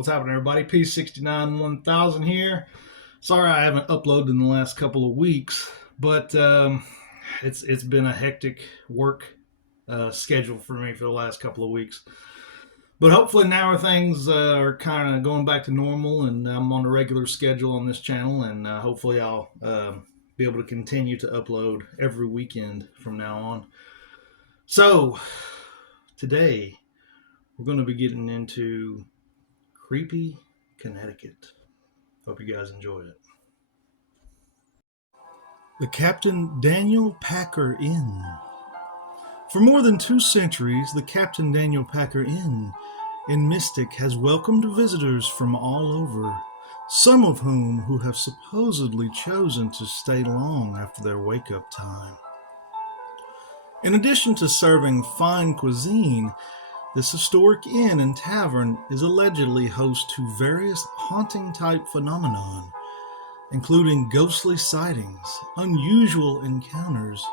What's happening, everybody? P69 1000 here. Sorry I haven't uploaded in the last couple of weeks, but it's been a hectic work schedule for me for the last couple of weeks. But hopefully now things are kind of going back to normal, and I'm on a regular schedule on this channel, and hopefully I'll be able to continue to upload every weekend from now on. So today we're going to be getting into creepy Connecticut. Hope you guys enjoy it. The Captain Daniel Packer Inn. For more than 2 centuries, the Captain Daniel Packer Inn in Mystic has welcomed visitors from all over, some of whom who have supposedly chosen to stay long after their wake-up time. In addition to serving fine cuisine, this historic inn and tavern is allegedly host to various haunting-type phenomenon, including ghostly sightings, unusual encounters,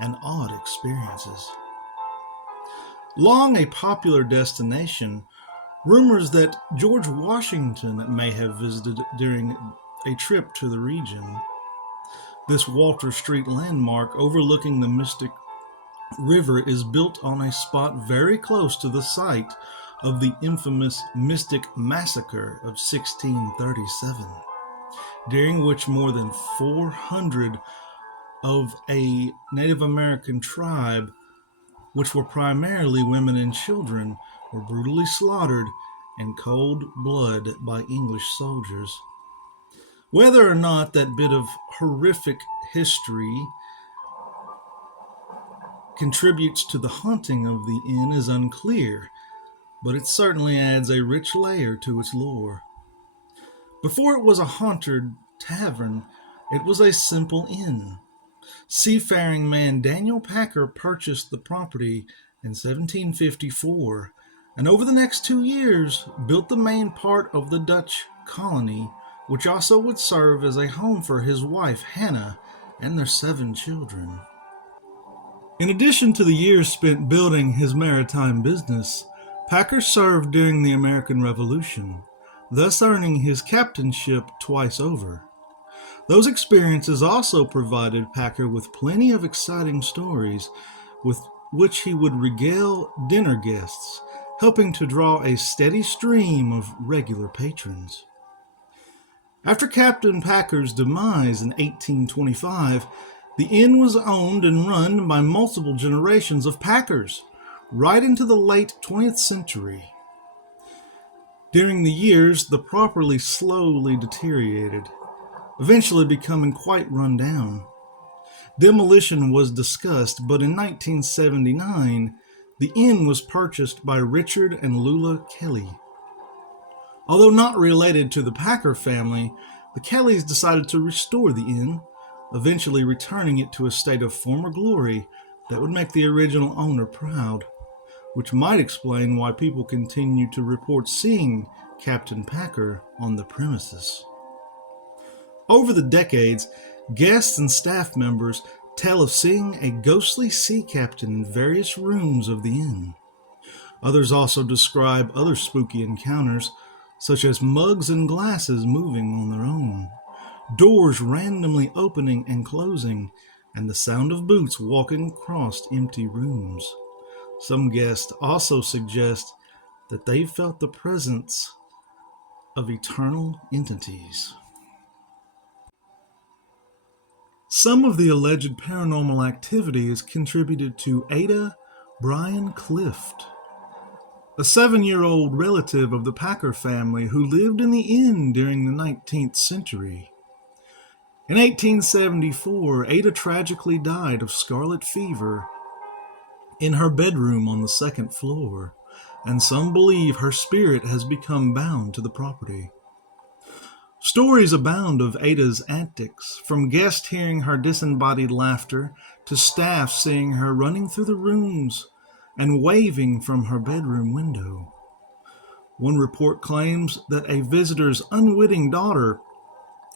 and odd experiences. Long a popular destination, rumors that George Washington may have visited during a trip to the region. This Walter Street landmark overlooking the Mystic River is built on a spot very close to the site of the infamous Mystic Massacre of 1637, during which more than 400 of a Native American tribe, which were primarily women and children, were brutally slaughtered in cold blood by English soldiers. Whether or not that bit of horrific history contributes to the haunting of the inn is unclear, but it certainly adds a rich layer to its lore. Before it was a haunted tavern, it was a simple inn. Seafaring man Daniel Packer purchased the property in 1754, and over the next 2 years built the main part of the Dutch colony, which also would serve as a home for his wife Hannah and their 7 children. In addition to the years spent building his maritime business, Packer served during the American Revolution, thus earning his captainship twice over. Those experiences also provided Packer with plenty of exciting stories with which he would regale dinner guests, helping to draw a steady stream of regular patrons. After Captain Packer's demise in 1825, the inn was owned and run by multiple generations of Packers, right into the late 20th century. During the years, the property slowly deteriorated, eventually becoming quite run down. Demolition was discussed, but in 1979, the inn was purchased by Richard and Lula Kelly. Although not related to the Packer family, the Kellys decided to restore the inn, eventually returning it to a state of former glory that would make the original owner proud, which might explain why people continue to report seeing Captain Packer on the premises. Over the decades, guests and staff members tell of seeing a ghostly sea captain in various rooms of the inn. Others also describe other spooky encounters, such as mugs and glasses moving on their own, doors randomly opening and closing, and the sound of boots walking across empty rooms. Some guests also suggest that they felt the presence of eternal entities. Some of the alleged paranormal activity is contributed to Ada Bryan Clift, a 7-year-old relative of the Packer family who lived in the inn during the 19th century. In 1874, Ada tragically died of scarlet fever in her bedroom on the 2nd floor, and some believe her spirit has become bound to the property. Stories abound of Ada's antics, from guests hearing her disembodied laughter to staff seeing her running through the rooms and waving from her bedroom window. One report claims that a visitor's unwitting daughter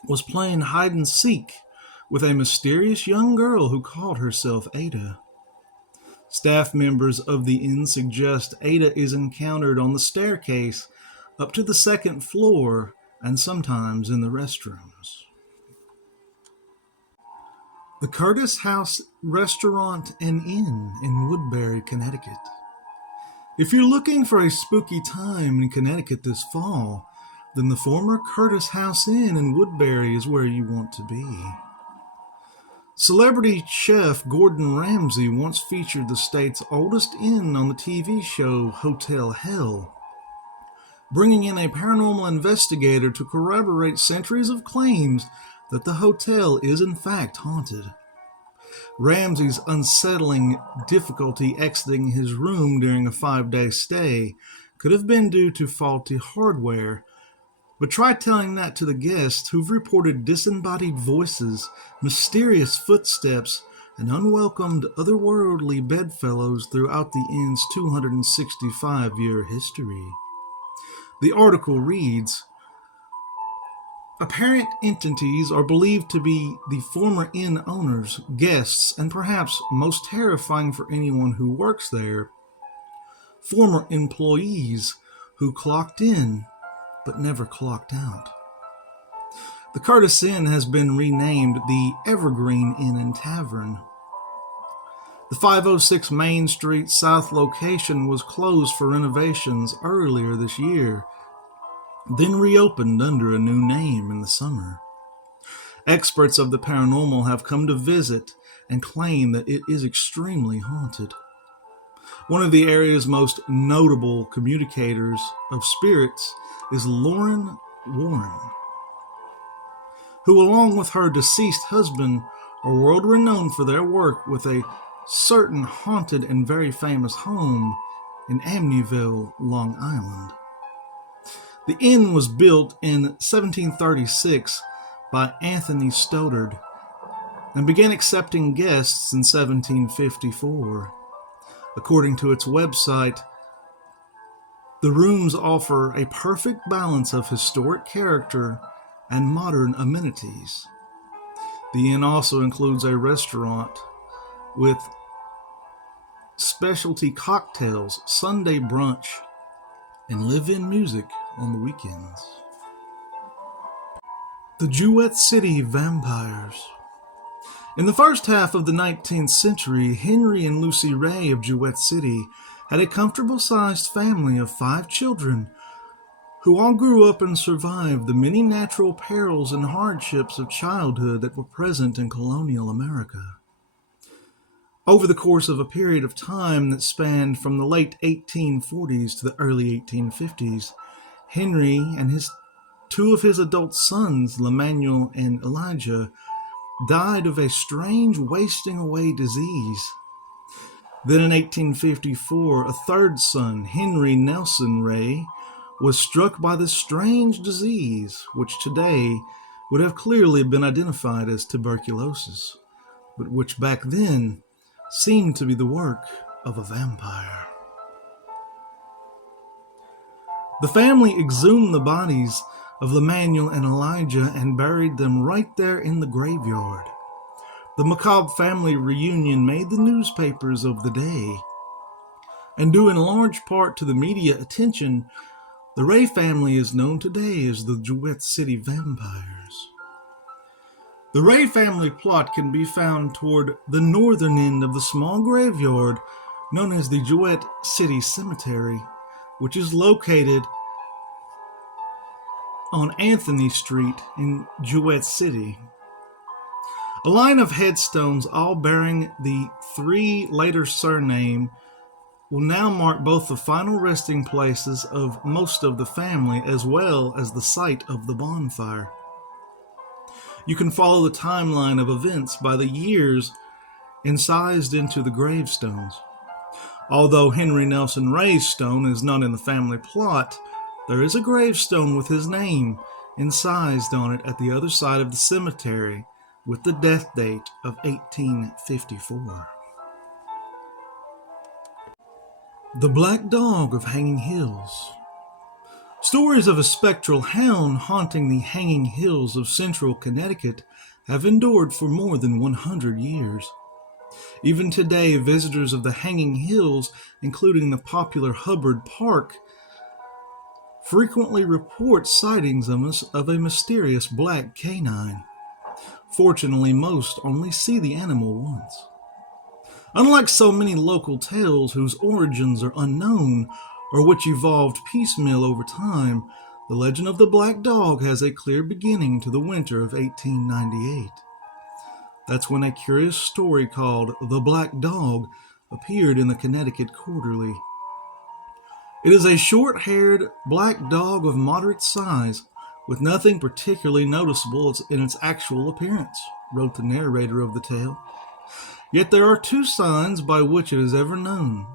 was playing hide-and-seek with a mysterious young girl who called herself Ada. Staff members of the inn suggest Ada is encountered on the staircase up to the second floor, and sometimes in the restrooms. The Curtis House Restaurant and Inn in Woodbury, Connecticut. If you're looking for a spooky time in Connecticut this fall, then the former Curtis House Inn in Woodbury is where you want to be. Celebrity chef Gordon Ramsay once featured the state's oldest inn on the TV show Hotel Hell, bringing in a paranormal investigator to corroborate centuries of claims that the hotel is in fact haunted. Ramsay's unsettling difficulty exiting his room during a 5-day stay could have been due to faulty hardware, but try telling that to the guests who've reported disembodied voices, mysterious footsteps, and unwelcomed otherworldly bedfellows throughout the inn's 265-year history. The article reads, apparent entities are believed to be the former inn owners, guests, and perhaps most terrifying for anyone who works there, former employees who clocked in but never clocked out. The Curtis Inn has been renamed the Evergreen Inn and Tavern. The 506 Main Street South location was closed for renovations earlier this year, then reopened under a new name in the summer. Experts of the paranormal have come to visit and claim that it is extremely haunted. One of the area's most notable communicators of spirits is Lauren Warren, who along with her deceased husband are world renowned for their work with a certain haunted and very famous home in Amityville, Long Island. The inn was built in 1736 by Anthony Stoddard and began accepting guests in 1754. According to its website, the rooms offer a perfect balance of historic character and modern amenities. The inn also includes a restaurant with specialty cocktails, Sunday brunch, and live-in music on the weekends. The Jewett City Vampires. In the first half of the 19th century, Henry and Lucy Ray of Jewett City had a comfortable-sized family of 5 children who all grew up and survived the many natural perils and hardships of childhood that were present in colonial America. Over the course of a period of time that spanned from the late 1840s to the early 1850s, Henry and two of his adult sons, Lemanuel and Elijah, died of a strange wasting away disease. Then in 1854, a third son, Henry Nelson Ray, was struck by this strange disease, which today would have clearly been identified as tuberculosis, but which back then seemed to be the work of a vampire. The family exhumed the bodies of Lemanuel and Elijah and buried them right there in the graveyard. The macabre family reunion made the newspapers of the day, and due in large part to the media attention, the Ray family is known today as the Jewett City Vampires. The Ray family plot can be found toward the northern end of the small graveyard known as the Jewett City Cemetery, which is located on Anthony Street in Jewett City. A line of headstones, all bearing the 3 later surname, will now mark both the final resting places of most of the family as well as the site of the bonfire. You can follow the timeline of events by the years incised into the gravestones. Although Henry Nelson Ray's stone is not in the family plot, there is a gravestone with his name incised on it at the other side of the cemetery with the death date of 1854. The Black Dog of Hanging Hills. Stories of a spectral hound haunting the hanging hills of central Connecticut have endured for more than 100 years. Even today, visitors of the hanging hills, including the popular Hubbard Park, frequently report sightings of a mysterious black canine. Fortunately, most only see the animal once. Unlike so many local tales whose origins are unknown or which evolved piecemeal over time, the legend of the Black Dog has a clear beginning to the winter of 1898. That's when a curious story called The Black Dog appeared in the Connecticut Quarterly. It is a short-haired black dog of moderate size, with nothing particularly noticeable in its actual appearance, wrote the narrator of the tale. Yet there are two signs by which it is ever known.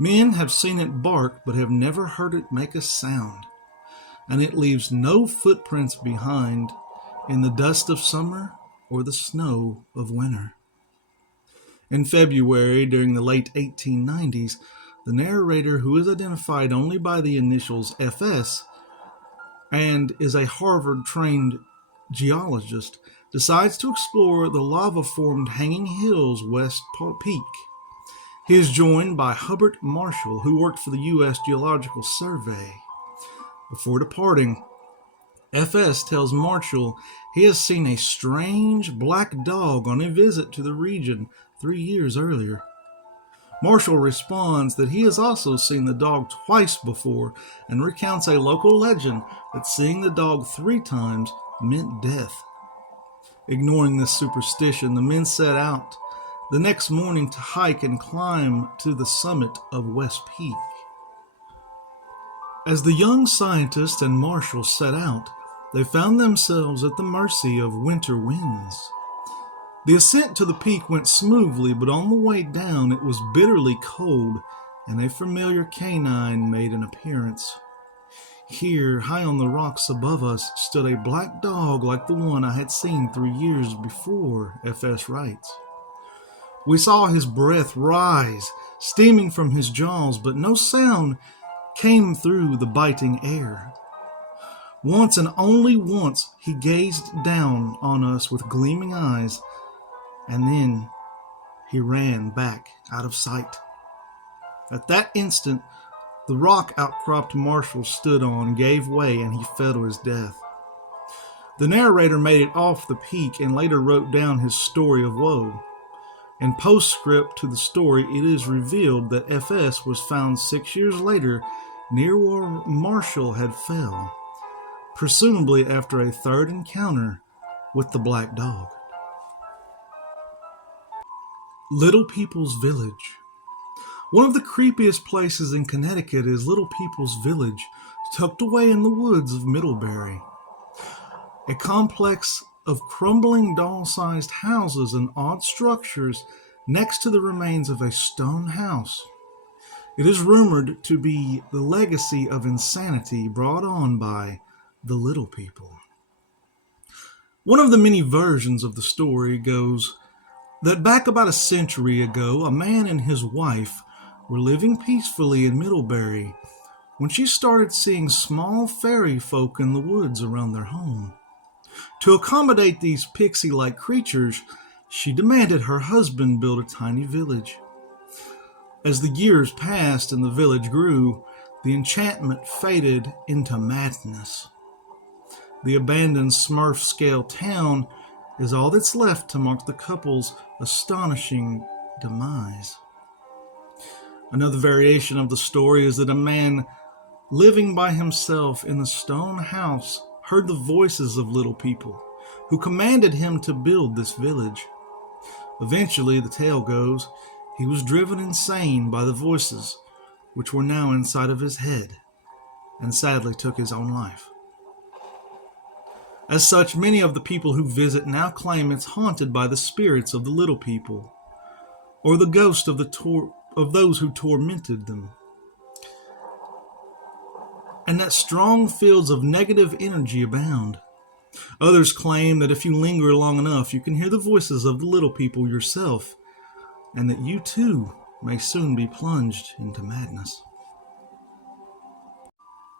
Men have seen it bark, but have never heard it make a sound, and it leaves no footprints behind in the dust of summer or the snow of winter. In February, during the late 1890s, the narrator, who is identified only by the initials FS and is a Harvard-trained geologist, decides to explore the lava-formed Hanging Hills West Peak. He is joined by Hubbert Marshall, who worked for the U.S. Geological Survey. Before departing, FS tells Marshall he has seen a strange black dog on a visit to the region 3 years earlier. Marshall responds that he has also seen the dog twice before and recounts a local legend that seeing the dog 3 times meant death. Ignoring this superstition, the men set out the next morning to hike and climb to the summit of West Peak. As the young scientist and Marshall set out, they found themselves at the mercy of winter winds. The ascent to the peak went smoothly, but on the way down it was bitterly cold, and a familiar canine made an appearance. Here, high on the rocks above us, stood a black dog like the one I had seen 3 years before, FS writes. We saw his breath rise, steaming from his jaws, but no sound came through the biting air. Once and only once he gazed down on us with gleaming eyes, and then he ran back out of sight. At that instant, the rock outcrop Marshall stood on gave way and he fell to his death. The narrator made it off the peak and later wrote down his story of woe. In postscript to the story, it is revealed that FS was found 6 years later near where Marshall had fell, presumably after a third encounter with the black dog. Little People's Village. One of the creepiest places in Connecticut is Little People's Village, tucked away in the woods of Middlebury. A complex of crumbling doll-sized houses and odd structures next to the remains of a stone house. It is rumored to be the legacy of insanity brought on by the Little People. One of the many versions of the story goes that back about a century ago, a man and his wife were living peacefully in Middlebury when she started seeing small fairy folk in the woods around their home. To accommodate these pixie-like creatures, she demanded her husband build a tiny village. As the years passed and the village grew, the enchantment faded into madness. The abandoned Smurf-scale town is all that's left to mark the couple's astonishing demise. Another variation of the story is that a man living by himself in the stone house heard the voices of little people who commanded him to build this village. Eventually, the tale goes, he was driven insane by the voices which were now inside of his head and sadly took his own life. As such, many of the people who visit now claim it's haunted by the spirits of the little people or the ghost of those who tormented them, and that strong fields of negative energy abound. Others claim that if you linger long enough, you can hear the voices of the little people yourself, and that you too may soon be plunged into madness.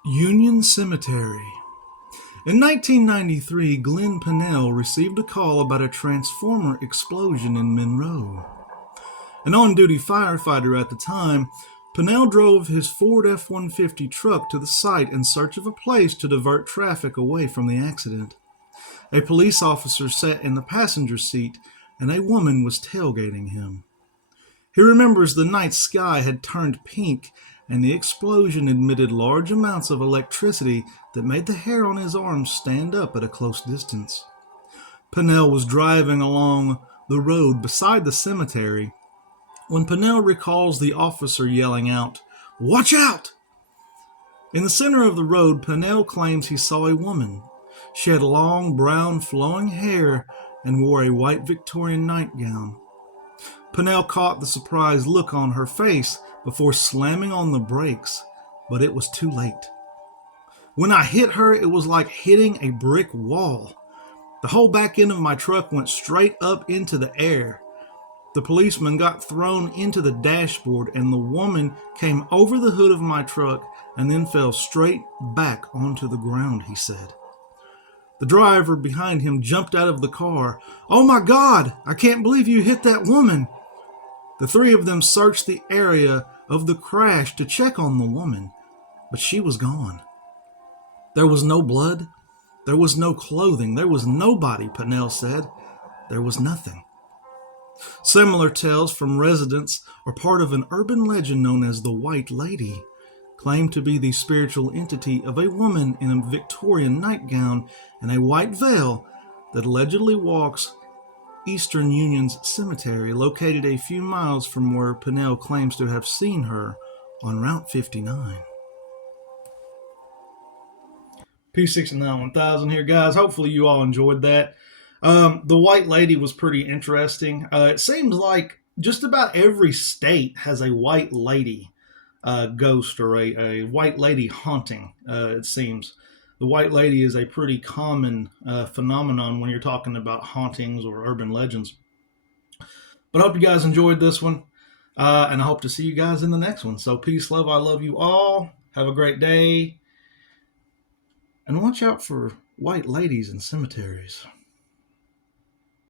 Union Cemetery. In 1993, Glenn Pennell received a call about a transformer explosion in Monroe. An on-duty firefighter at the time Pennell drove his Ford F-150 truck to the site in search of a place to divert traffic away from the accident. A police officer sat in the passenger seat, and a woman was tailgating him. He remembers the night sky had turned pink, and the explosion emitted large amounts of electricity that made the hair on his arms stand up at a close distance. Pennell was driving along the road beside the cemetery when Pennell recalls the officer yelling out, "Watch out!" In the center of the road, Pennell claims he saw a woman. She had long, brown, flowing hair and wore a white Victorian nightgown. Pennell caught the surprised look on her face before slamming on the brakes, but it was too late. When I hit her, it was like hitting a brick wall. The whole back end of my truck went straight up into the air. The policeman got thrown into the dashboard, and the woman came over the hood of my truck and then fell straight back onto the ground, he said. The driver behind him jumped out of the car. "Oh my God, I can't believe you hit that woman." The three of them searched the area of the crash to check on the woman, but she was gone. There was no blood. There was no clothing. There was nobody, Pennell said. There was nothing. Similar tales from residents are part of an urban legend known as the White Lady, claimed to be the spiritual entity of a woman in a Victorian nightgown and a white veil that allegedly walks Eastern Union's cemetery, located a few miles from where Pennell claims to have seen her on Route 59. P69 1000 here, guys. Hopefully you all enjoyed that. The White Lady was pretty interesting. It seems like just about every state has a White Lady ghost or a White Lady haunting, it seems. The White Lady is a pretty common phenomenon when you're talking about hauntings or urban legends. But I hope you guys enjoyed this one, and I hope to see you guys in the next one. So peace, love, I love you all. Have a great day. And watch out for white ladies in cemeteries.